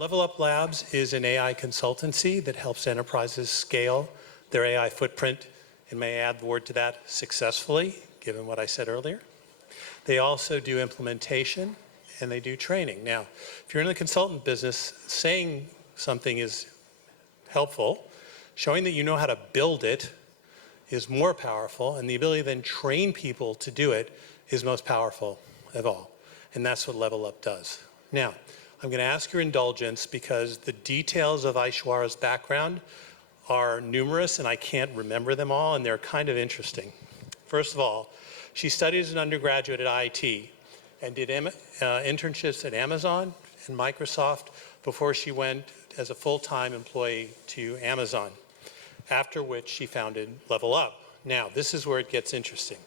Level Up Labs is an AI consultancy that helps enterprises scale their AI footprint, and may I add the word to that, successfully, given what I said earlier. They also do implementation and they do training. Now, if you're in the consultant business, saying something is helpful. Showing that you know how to build it is more powerful, and the ability to then train people to do it is most powerful of all. And that's what Level Up does. Now, I'm going to ask your indulgence because the details of Aishwarya's background are numerous and I can't remember them all, and they're kind of interesting. First of all, she studied as an undergraduate at IIT and did internships at Amazon and Microsoft before she went as a full-time employee to Amazon, after which she founded Level Up. Now, this is where it gets interesting.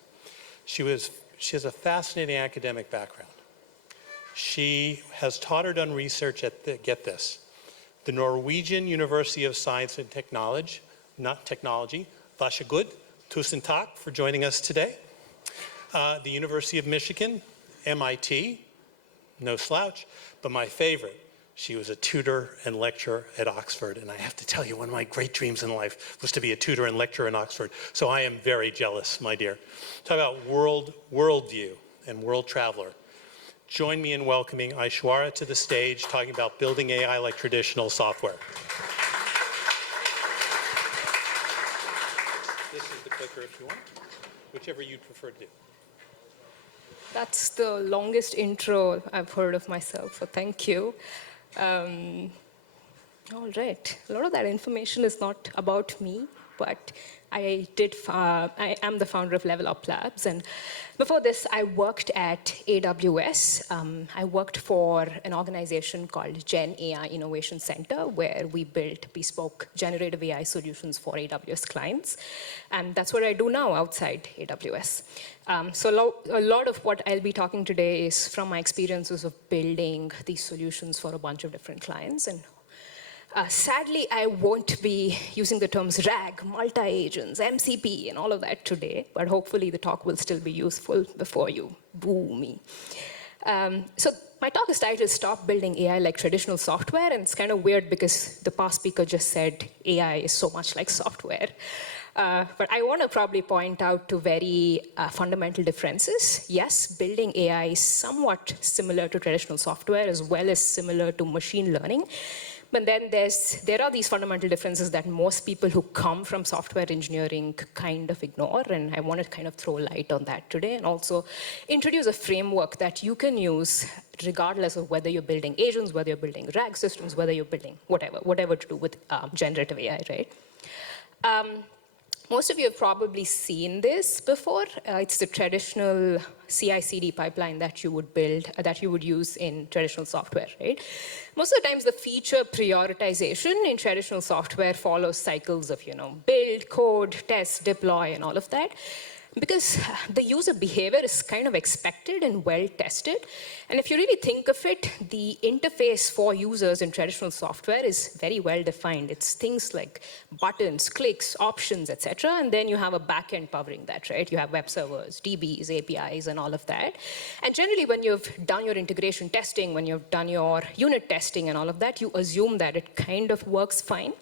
She has a fascinating academic background. She has taught or done research at, get this, the Norwegian University of Science and Technology, Varsågod, tusen tack for joining us today. The University of Michigan, MIT, no slouch, but my favorite, she was a tutor and lecturer at Oxford, and I have to tell you, one of my great dreams in life was to be a tutor and lecturer in Oxford, so I am very jealous, my dear. Talk about worldview and world traveler. Join me in welcoming Aishwarya to the stage, talking about building AI like traditional software. This is the clicker if you want, whichever you'd prefer to do. That's the longest intro I've heard of myself, so thank you. All right, a lot of that information is not about me, but I am the founder of Level Up Labs, and before this, I worked at AWS. I worked for an organization called Gen AI Innovation Center, where we built bespoke generative AI solutions for AWS clients, and that's what I do now outside AWS. So a lot of what I'll be talking today is from my experiences of building these solutions for a bunch of different clients. And sadly, I won't be using the terms RAG, multi-agents, MCP, and all of that today, but hopefully the talk will still be useful before you boo me. So my talk is titled Stop Building AI Like Traditional Software, and it's kind of weird because the past speaker just said AI is so much like software. But I want to probably point out two very fundamental differences. Yes, building AI is somewhat similar to traditional software as well as similar to machine learning. But then there are these fundamental differences that most people who come from software engineering kind of ignore, and I want to kind of throw light on that today, and also introduce a framework that you can use regardless of whether you're building agents, whether you're building RAG systems, whether you're building whatever to do with generative AI, right? Most of you have probably seen this before. It's the traditional CI/CD pipeline that you would build, that you would use in traditional software, right? Most of the times, the feature prioritization in traditional software follows cycles of, build, code, test, deploy, and all of that. Because the user behavior is kind of expected and well tested. And if you really think of it, the interface for users in traditional software is very well defined. It's things like buttons, clicks, options, etc. And then you have a backend powering that, right? You have web servers, DBs, APIs, and all of that. And generally, when you've done your integration testing, when you've done your unit testing and all of that, you assume that it kind of works fine.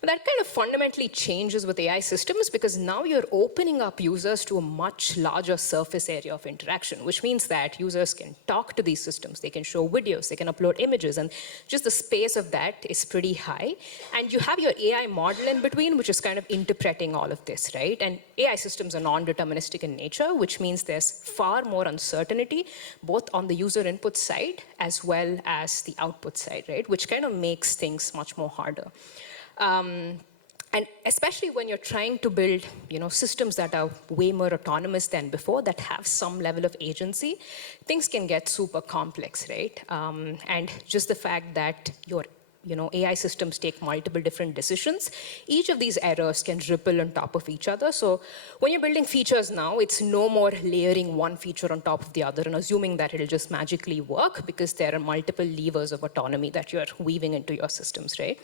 But that kind of fundamentally changes with AI systems because now you're opening up users to a much larger surface area of interaction, which means that users can talk to these systems, they can show videos, they can upload images, and just the space of that is pretty high. And you have your AI model in between, which is kind of interpreting all of this, right? And AI systems are non-deterministic in nature, which means there's far more uncertainty, both on the user input side as well as the output side, right? Which kind of makes things much more harder. And especially when you're trying to build, systems that are way more autonomous than before, that have some level of agency, things can get super complex, right? And just the fact that your, AI systems take multiple different decisions, each of these errors can ripple on top of each other. So when you're building features now, it's no more layering one feature on top of the other and assuming that it'll just magically work because there are multiple levers of autonomy that you're weaving into your systems, right?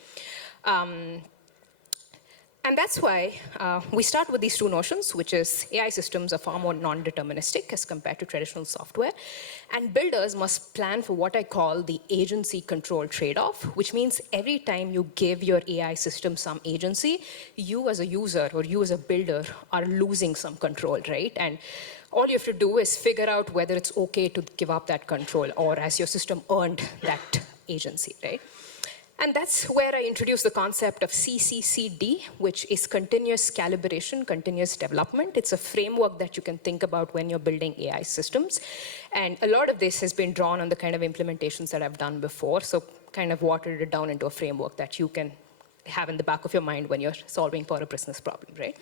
And that's why we start with these two notions, which is AI systems are far more non-deterministic as compared to traditional software. And builders must plan for what I call the agency control trade-off, which means every time you give your AI system some agency, you as a user or you as a builder are losing some control, right? And all you have to do is figure out whether it's okay to give up that control or has your system earned that agency, right? And that's where I introduce the concept of CCCD, which is continuous calibration, continuous development. It's a framework that you can think about when you're building AI systems. And a lot of this has been drawn on the kind of implementations that I've done before, so kind of watered it down into a framework that you can have in the back of your mind when you're solving for a business problem, right?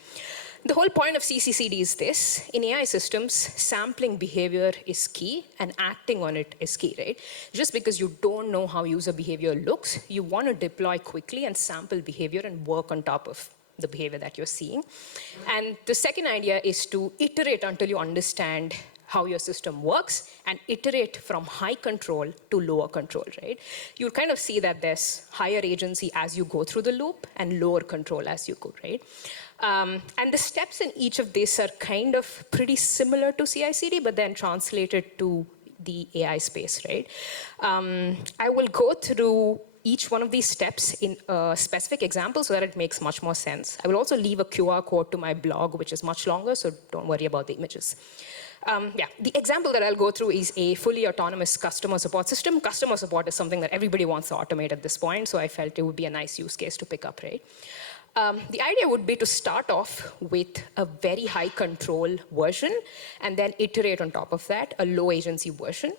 The whole point of CCCD is this. In AI systems, sampling behavior is key and acting on it is key, right? Just because you don't know how user behavior looks, you want to deploy quickly and sample behavior and work on top of the behavior that you're seeing. And the second idea is to iterate until you understand how your system works and iterate from high control to lower control, right? You'll kind of see that there's higher agency as you go through the loop and lower control as you go, right? And the steps in each of these are kind of pretty similar to CI/CD, but then translated to the AI space, right? I will go through each one of these steps in a specific example so that it makes much more sense. I will also leave a QR code to my blog, which is much longer, so don't worry about the images. The example that I'll go through is a fully autonomous customer support system. Customer support is something that everybody wants to automate at this point, so I felt it would be a nice use case to pick up, right? The idea would be to start off with a very high control version and then iterate on top of that, a low agency version,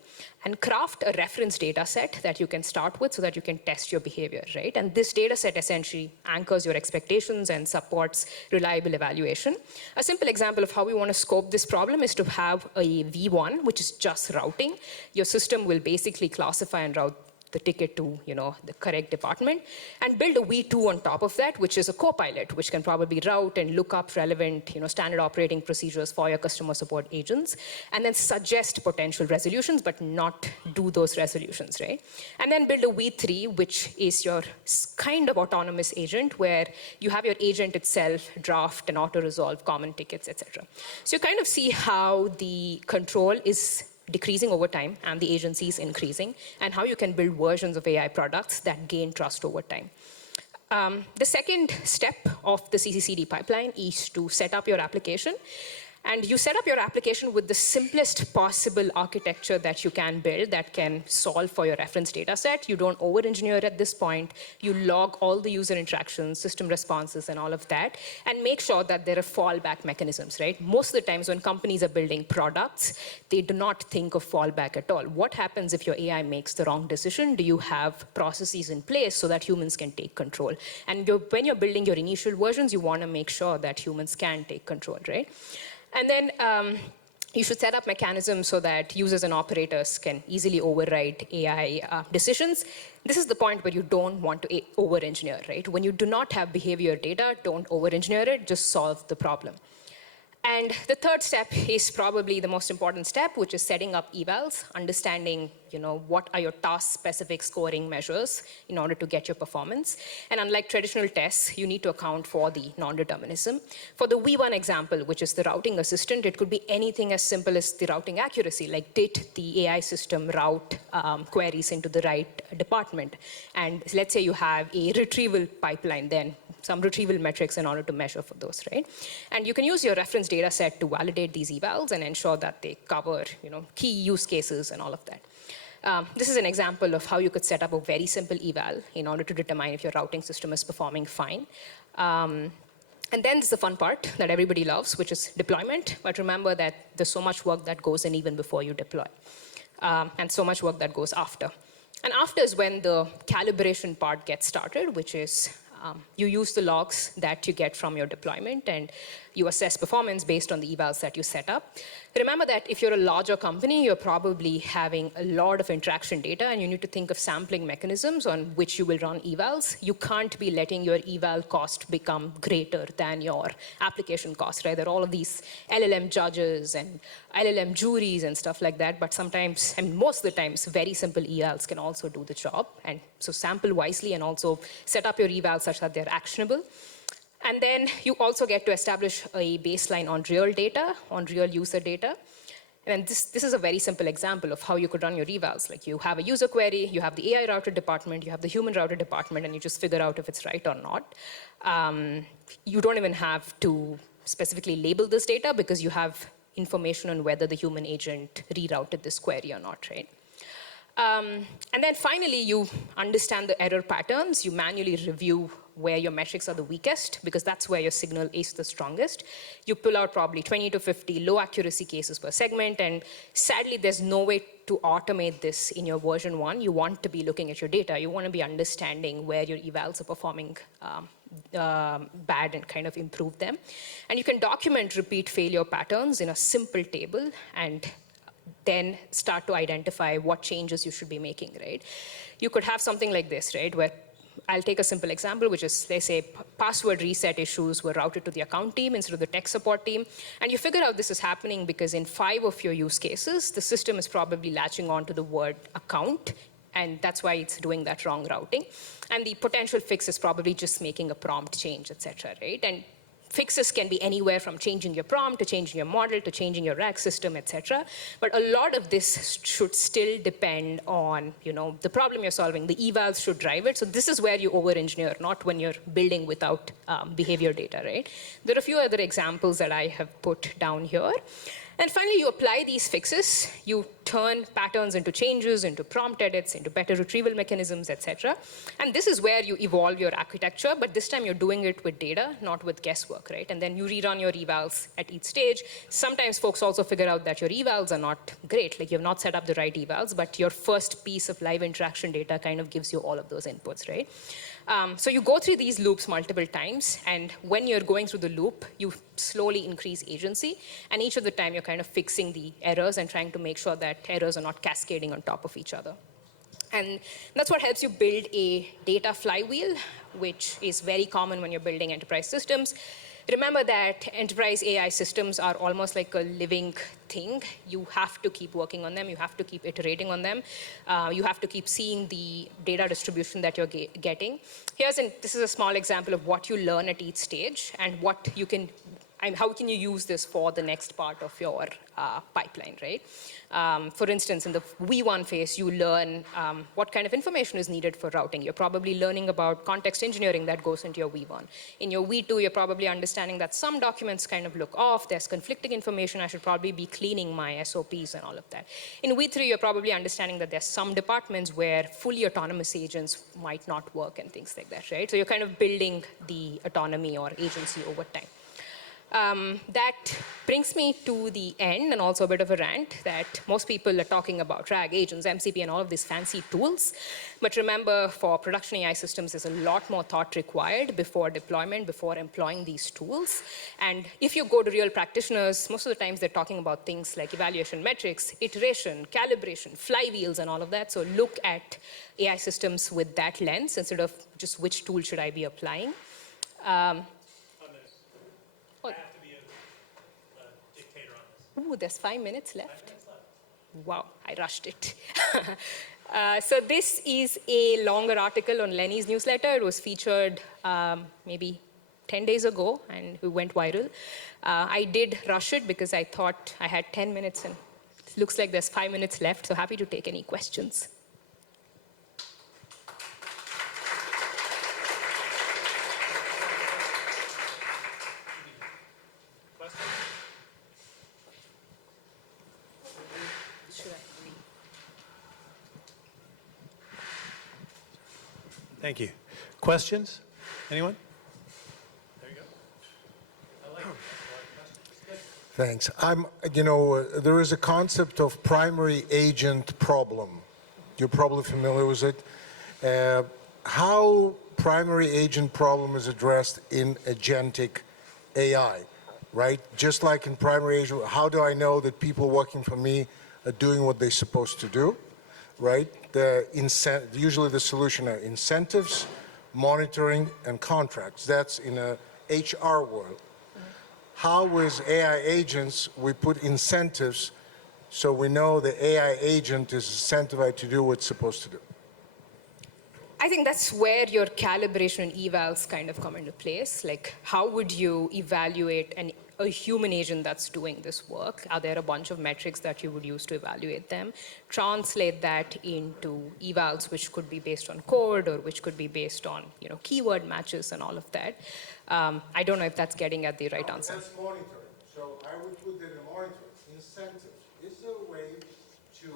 and craft a reference data set that you can start with so that you can test your behavior, right? And this data set essentially anchors your expectations and supports reliable evaluation. A simple example of how we want to scope this problem is to have a V1, which is just routing. Your system will basically classify and route the ticket to the correct department, and build a V2 on top of that, which is a co-pilot, which can probably route and look up relevant standard operating procedures for your customer support agents, and then suggest potential resolutions, but not do those resolutions, right? And then build a V3, which is your kind of autonomous agent, where you have your agent itself draft and auto-resolve common tickets, etc. So you kind of see how the control is decreasing over time and the agency is increasing, and how you can build versions of AI products that gain trust over time. The second step of the CCCD pipeline is to set up your application. And you set up your application with the simplest possible architecture that you can build that can solve for your reference data set. You don't over-engineer at this point. You log all the user interactions, system responses, and all of that, and make sure that there are fallback mechanisms, right? Most of the times when companies are building products, they do not think of fallback at all. What happens if your AI makes the wrong decision? Do you have processes in place so that humans can take control? And when you're building your initial versions, you want to make sure that humans can take control, right? And then you should set up mechanisms so that users and operators can easily override AI decisions. This is the point where you don't want to over-engineer, right? When you do not have behavior data, don't over-engineer it, just solve the problem. And the third step is probably the most important step, which is setting up evals, understanding what are your task-specific scoring measures in order to get your performance. And unlike traditional tests, you need to account for the non-determinism. For the V1 example, which is the routing assistant, it could be anything as simple as the routing accuracy, like did the AI system route queries into the right department? And let's say you have a retrieval pipeline, then some retrieval metrics in order to measure for those, right? And you can use your reference data set to validate these evals and ensure that they cover key use cases and all of that. This is an example of how you could set up a very simple eval in order to determine if your routing system is performing fine. And then there's the fun part that everybody loves, which is deployment. But remember that there's so much work that goes in even before you deploy, and so much work that goes after. And after is when the calibration part gets started, which is you use the logs that you get from your deployment, and you assess performance based on the evals that you set up. Remember that if you're a larger company, you're probably having a lot of interaction data, and you need to think of sampling mechanisms on which you will run evals. You can't be letting your eval cost become greater than your application cost, right? There are all of these LLM judges and LLM juries and stuff like that, but sometimes, and most of the times, very simple evals can also do the job. And so sample wisely and also set up your evals such that they're actionable. And then you also get to establish a baseline on real data, on real user data. And this is a very simple example of how you could run your evals. Like you have a user query, you have the AI router department, you have the human router department, and you just figure out if it's right or not. You don't even have to specifically label this data because you have information on whether the human agent rerouted this query or not, right? And then finally, you understand the error patterns. You manually review where your metrics are the weakest, because that's where your signal is the strongest. You pull out probably 20 to 50 low accuracy cases per segment, and sadly, there's no way to automate this in your version 1. You want to be looking at your data. You want to be understanding where your evals are performing bad and kind of improve them. And you can document repeat failure patterns in a simple table and then start to identify what changes you should be making, right? You could have something like this, right, where I'll take a simple example, which is, let's say, password reset issues were routed to the account team instead of the tech support team. And you figure out this is happening because in 5 of your use cases, the system is probably latching on to the word account, and that's why it's doing that wrong routing. And the potential fix is probably just making a prompt change, et cetera, right? And fixes can be anywhere from changing your prompt to changing your model to changing your rack system, et cetera. But a lot of this should still depend on, the problem you're solving. The evals should drive it. So this is where you over-engineer, not when you're building without behavior data, right? There are a few other examples that I have put down here. And finally, you apply these fixes. You turn patterns into changes, into prompt edits, into better retrieval mechanisms, et cetera. And this is where you evolve your architecture, but this time you're doing it with data, not with guesswork, right? And then you rerun your evals at each stage. Sometimes folks also figure out that your evals are not great, like you've not set up the right evals, but your first piece of live interaction data kind of gives you all of those inputs, right? So you go through these loops multiple times, and when you're going through the loop, you slowly increase agency, and each of the time you're kind of fixing the errors and trying to make sure that errors are not cascading on top of each other. And that's what helps you build a data flywheel, which is very common when you're building enterprise systems. Remember that enterprise AI systems are almost like a living thing. You have to keep working on them. You have to keep iterating on them. You have to keep seeing the data distribution that you're getting. This is a small example of what you learn at each stage and what you can, how can you use this for the next part of your pipeline, right? For instance, in the V1 phase, you learn what kind of information is needed for routing. You're probably learning about context engineering that goes into your V1. In your V2, you're probably understanding that some documents kind of look off. There's conflicting information. I should probably be cleaning my SOPs and all of that. In V3, you're probably understanding that there's some departments where fully autonomous agents might not work and things like that, right? So you're kind of building the autonomy or agency over time. That brings me to the end, and also a bit of a rant that most people are talking about RAG, agents, MCP, and all of these fancy tools. But remember, for production AI systems, there's a lot more thought required before deployment, before employing these tools. And if you go to real practitioners, most of the times they're talking about things like evaluation metrics, iteration, calibration, flywheels, and all of that. So look at AI systems with that lens instead of just which tool should I be applying. I have to be a dictator on this. Ooh, there's 5 minutes left. 5 minutes left. Wow, I rushed it. So this is a longer article on Lenny's newsletter. It was featured maybe 10 days ago, and it went viral. I did rush it because I thought I had 10 minutes, and it looks like there's 5 minutes left, so happy to take any questions. Thank you. Questions? Anyone? There you go. I like it. Thanks. There is a concept of primary agent problem. You're probably familiar with it. How primary agent problem is addressed in agentic AI, right? Just like in primary agent, how do I know that people working for me are doing what they're supposed to do, right? Usually the solution are incentives, monitoring, and contracts. That's in a HR world. How with AI agents, we put incentives so we know the AI agent is incentivized to do what it's supposed to do? I think that's where your calibration and evals kind of come into place. Like, how would you evaluate a human agent that's doing this work? Are there a bunch of metrics that you would use to evaluate them? Translate that into evals, which could be based on code or which could be based on keyword matches and all of that. I don't know if that's getting at the right answer. That's monitoring. So I would put that in monitoring. Incentives. Is there a way to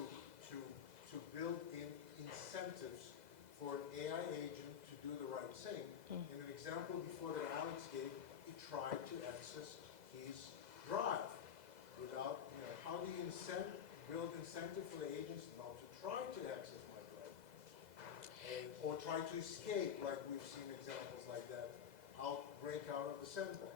build in incentives for an AI agent to do the right thing? In an example before that Alex gave, he tried to access his drive without, how do you build incentive for the agents not to try to access my drive? Or try to escape, like we've seen examples like that, break out of the sandbox.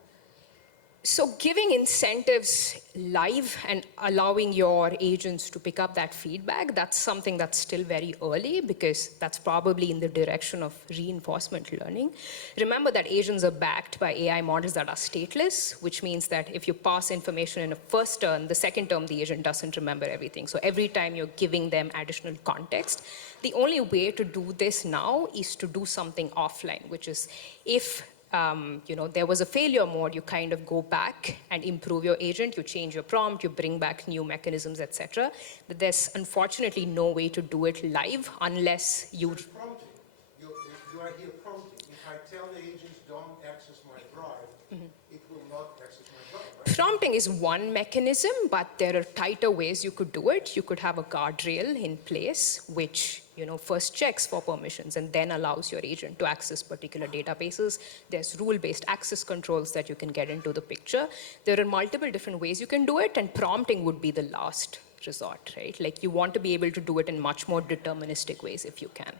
So giving incentives live and allowing your agents to pick up that feedback, that's something that's still very early because that's probably in the direction of reinforcement learning. Remember that agents are backed by AI models that are stateless, which means that if you pass information in a first turn, the second term the agent doesn't remember everything. So every time you're giving them additional context, the only way to do this now is to do something offline, which is if there was a failure mode, you kind of go back and improve your agent, you change your prompt, you bring back new mechanisms, etc. But there's unfortunately no way to do it live unless you... Prompting. You are here prompting. If I tell the agents don't access my drive, it will not access my drive, right? Prompting is one mechanism, but there are tighter ways you could do it. You could have a guardrail in place, which first checks for permissions and then allows your agent to access particular databases. There's rule-based access controls that you can get into the picture. There are multiple different ways you can do it, and prompting would be the last resort, right? Like, you want to be able to do it in much more deterministic ways if you can.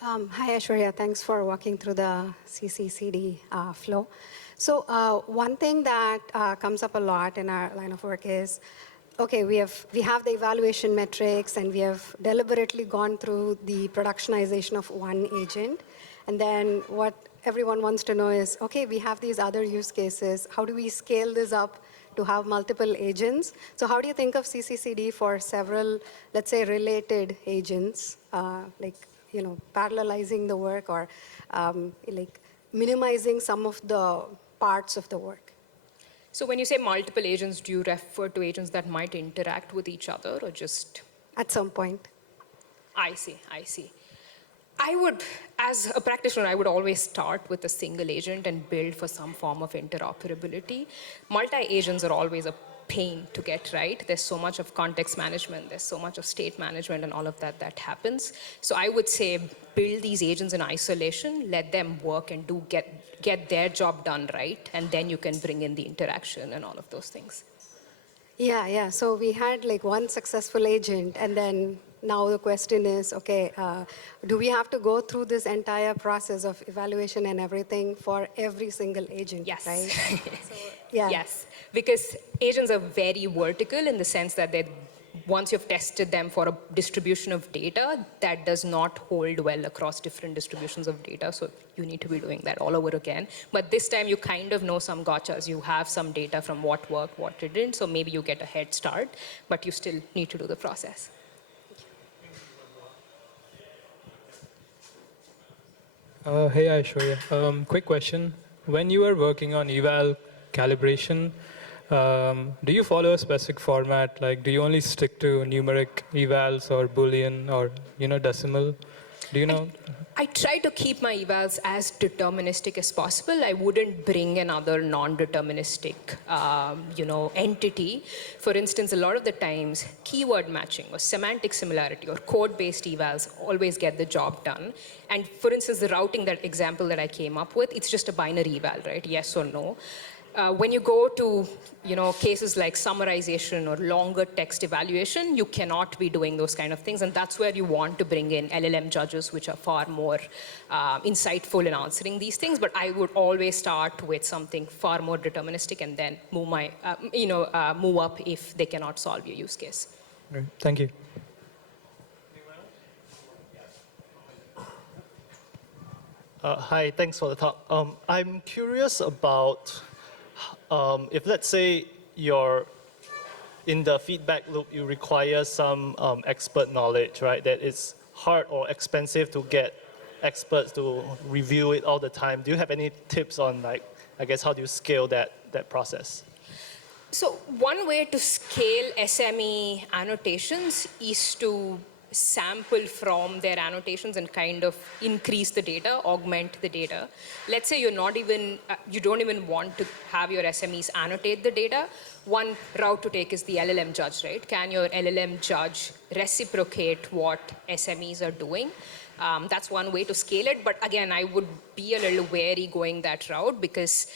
Hi, Aishwarya. Thanks for walking through the CCCD flow. So one thing that comes up a lot in our line of work is, okay, we have the evaluation metrics, and we have deliberately gone through the productionization of one agent. And then what everyone wants to know is, okay, we have these other use cases. How do we scale this up to have multiple agents? So how do you think of CCCD for several, let's say, related agents, parallelizing the work or minimizing some of the parts of the work? So when you say multiple agents, do you refer to agents that might interact with each other or just? At some point. I see. I would, as a practitioner, I would always start with a single agent and build for some form of interoperability. Multi-agents are always a pain to get right. There's so much of context management, there's so much of state management and all of that happens. So I would say build these agents in isolation, let them work and get their job done right, and then you can bring in the interaction and all of those things. Yeah. So we had one successful agent, and then now the question is, okay, do we have to go through this entire process of evaluation and everything for every single agent? Yes. Right? So, yeah. Yes, because agents are very vertical in the sense that once you've tested them for a distribution of data, that does not hold well across different distributions of data. So you need to be doing that all over again. But this time you kind of know some gotchas. You have some data from what worked, what didn't. So maybe you get a head start, but you still need to do the process. Hey, Aishwarya. Quick question. When you are working on eval calibration, do you follow a specific format? Like, do you only stick to numeric evals or Boolean or, decimal? Do you know? I try to keep my evals as deterministic as possible. I wouldn't bring another non-deterministic, entity. For instance, a lot of the times, keyword matching or semantic similarity or code-based evals always get the job done. And for instance, the routing, that example that I came up with, it's just a binary eval, right? Yes or no. When you go to cases like summarization or longer text evaluation, you cannot be doing those kind of things, and that's where you want to bring in LLM judges, which are far more insightful in answering these things. But I would always start with something far more deterministic, and then move up if they cannot solve your use case. Right. Thank you. Hi, thanks for the talk. I'm curious about if, let's say, you're in the feedback loop, you require some expert knowledge, right? That it's hard or expensive to get experts to review it all the time. Do you have any tips on, like, I guess, how do you scale that process? So one way to scale SME annotations is to sample from their annotations and kind of increase the data, augment the data. Let's say you don't even want to have your SMEs annotate the data. One route to take is the LLM judge, right? Can your LLM judge reciprocate what SMEs are doing? That's one way to scale it. But again, I would be a little wary going that route, because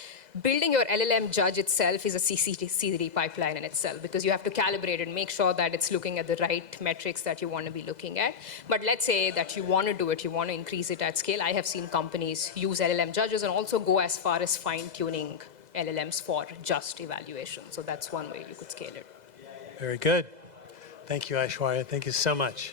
building your LLM judge itself is a CCCD pipeline in itself, because you have to calibrate and make sure that it's looking at the right metrics that you want to be looking at. But let's say that you want to do it, you want to increase it at scale. I have seen companies use LLM judges and also go as far as fine-tuning LLMs for just evaluation. So that's one way you could scale it. Very good. Thank you, Aishwarya. Thank you so much.